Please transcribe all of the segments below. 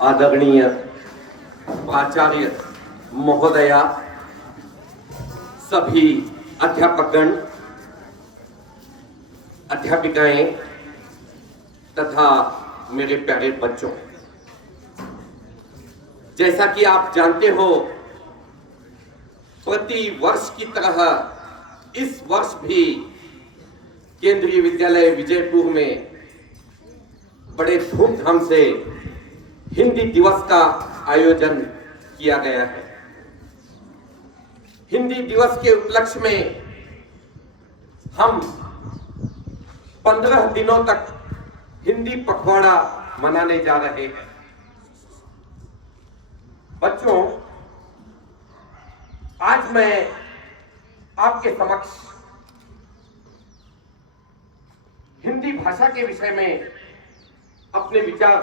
आदरणीय प्राचार्य महोदया, सभी अध्यापकगण, अध्यापिकाएं तथा मेरे प्यारे बच्चों, जैसा कि आप जानते हो, प्रति वर्ष की तरह इस वर्ष भी केंद्रीय विद्यालय विजयपुर में बड़े धूमधाम से हिंदी दिवस का आयोजन किया गया है। हिंदी दिवस के उपलक्ष्य में हम 15 दिनों तक हिंदी पखवाड़ा मनाने जा रहे हैं। बच्चों, आज मैं आपके समक्ष हिंदी भाषा के विषय में अपने विचार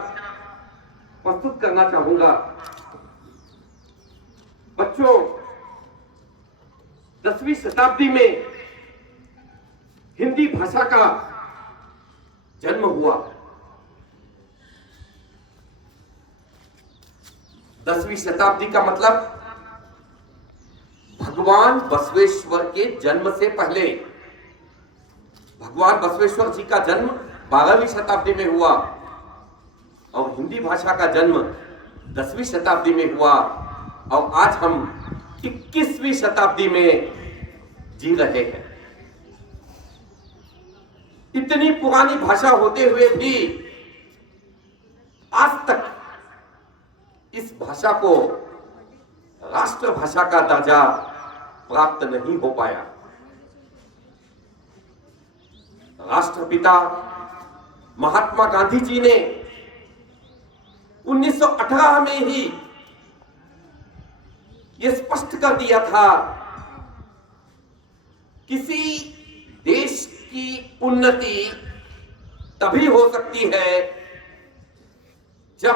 प्रस्तुत करना चाहूंगा। बच्चों, 10वीं शताब्दी में हिंदी भाषा का जन्म हुआ। 10वीं शताब्दी का मतलब भगवान बसवेश्वर के जन्म से पहले। भगवान बसवेश्वर जी का जन्म 12वीं शताब्दी में हुआ और हिंदी भाषा का जन्म 10वीं शताब्दी में हुआ, और आज हम 21वीं शताब्दी में जी रहे हैं। इतनी पुरानी भाषा होते हुए भी आज तक इस भाषा को राष्ट्रभाषा का दर्जा प्राप्त नहीं हो पाया। राष्ट्रपिता महात्मा गांधी जी ने 1918 में ही यह स्पष्ट कर दिया था, किसी देश की उन्नति तभी हो सकती है जब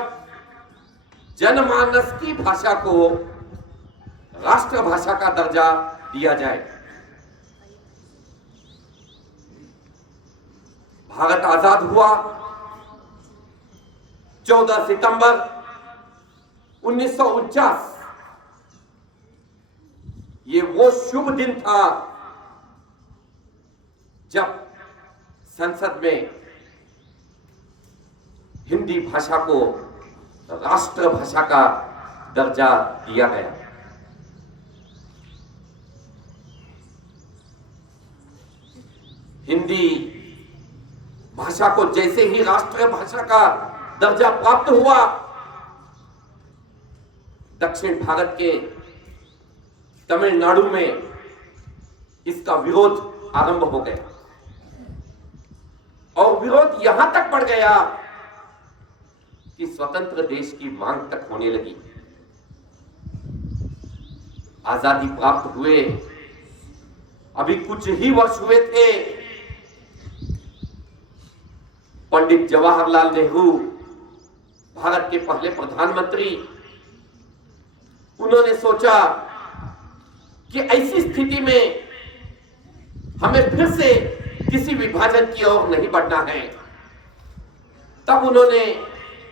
जनमानस की भाषा को राष्ट्रभाषा का दर्जा दिया जाए। भारत आजाद हुआ 14 सितंबर 1949। ये वो शुभ दिन था जब संसद में हिंदी भाषा को राष्ट्रभाषा का दर्जा दिया गया। हिंदी भाषा को जैसे ही राष्ट्रभाषा का दर्जा प्राप्त हुआ, दक्षिण भारत के तमिलनाडु में इसका विरोध आरंभ हो गया और विरोध यहां तक बढ़ गया कि स्वतंत्र देश की मांग तक होने लगी। आजादी प्राप्त हुए अभी कुछ ही वर्ष हुए थे, पंडित जवाहरलाल नेहरू, भारत के पहले प्रधानमंत्री, उन्होंने सोचा कि ऐसी स्थिति में हमें फिर से किसी विभाजन की ओर नहीं बढ़ना है। तब उन्होंने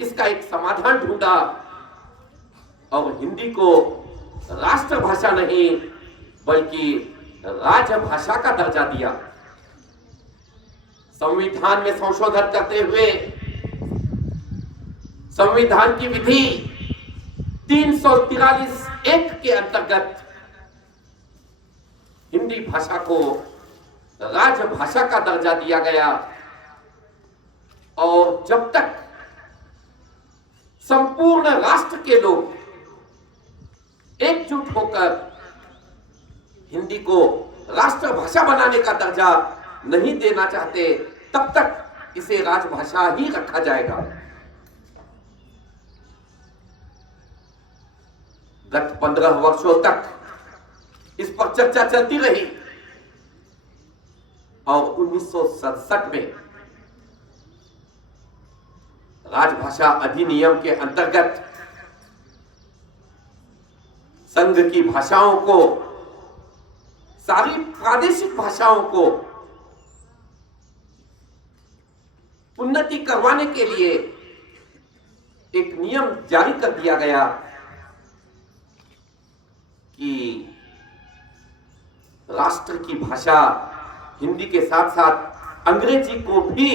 इसका एक समाधान ढूंढा और हिंदी को राष्ट्रभाषा नहीं बल्कि राजभाषा का दर्जा दिया। संविधान में संशोधन करते हुए संविधान की विधि 343(1) के अंतर्गत हिंदी भाषा को राजभाषा का दर्जा दिया गया, और जब तक संपूर्ण राष्ट्र के लोग एकजुट होकर हिंदी को राष्ट्रभाषा बनाने का दर्जा नहीं देना चाहते, तब तक इसे राजभाषा ही रखा जाएगा। गत 15 वर्षों तक इस पर चर्चा चलती रही और 1967 में राजभाषा अधिनियम के अंतर्गत संघ की भाषाओं को, सारी प्रादेशिक भाषाओं को उन्नति करवाने के लिए एक नियम जारी कर दिया गया कि राष्ट्र की भाषा हिंदी के साथ साथ अंग्रेजी को भी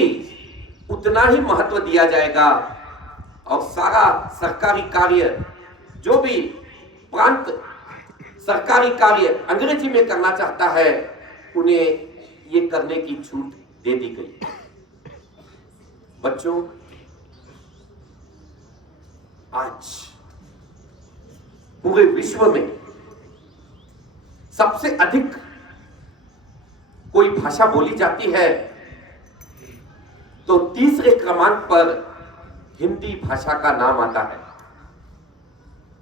उतना ही महत्व दिया जाएगा और सारा सरकारी कार्य, जो भी प्रांत सरकारी कार्य अंग्रेजी में करना चाहता है, उन्हें ये करने की छूट दे दी गई। बच्चों, आज पूरे विश्व में सबसे अधिक कोई भाषा बोली जाती है तो तीसरे क्रमांक पर हिंदी भाषा का नाम आता है।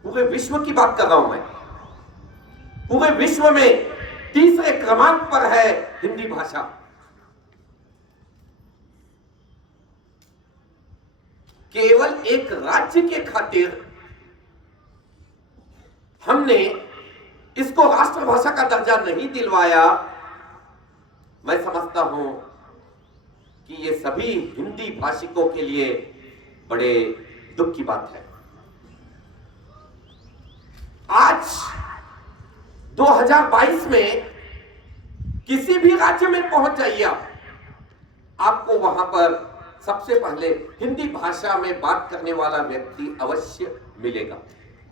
पूरे विश्व की बात कर रहा हूं मैं। पूरे विश्व में तीसरे क्रमांक पर है हिंदी भाषा। केवल एक राज्य के खातिर हमने इसको राष्ट्रभाषा का दर्जा नहीं दिलवाया। मैं समझता हूं कि ये सभी हिंदी भाषिकों के लिए बड़े दुख की बात है। आज 2022 में किसी भी राज्य में पहुंच जाइए, आपको वहां पर सबसे पहले हिंदी भाषा में बात करने वाला व्यक्ति अवश्य मिलेगा।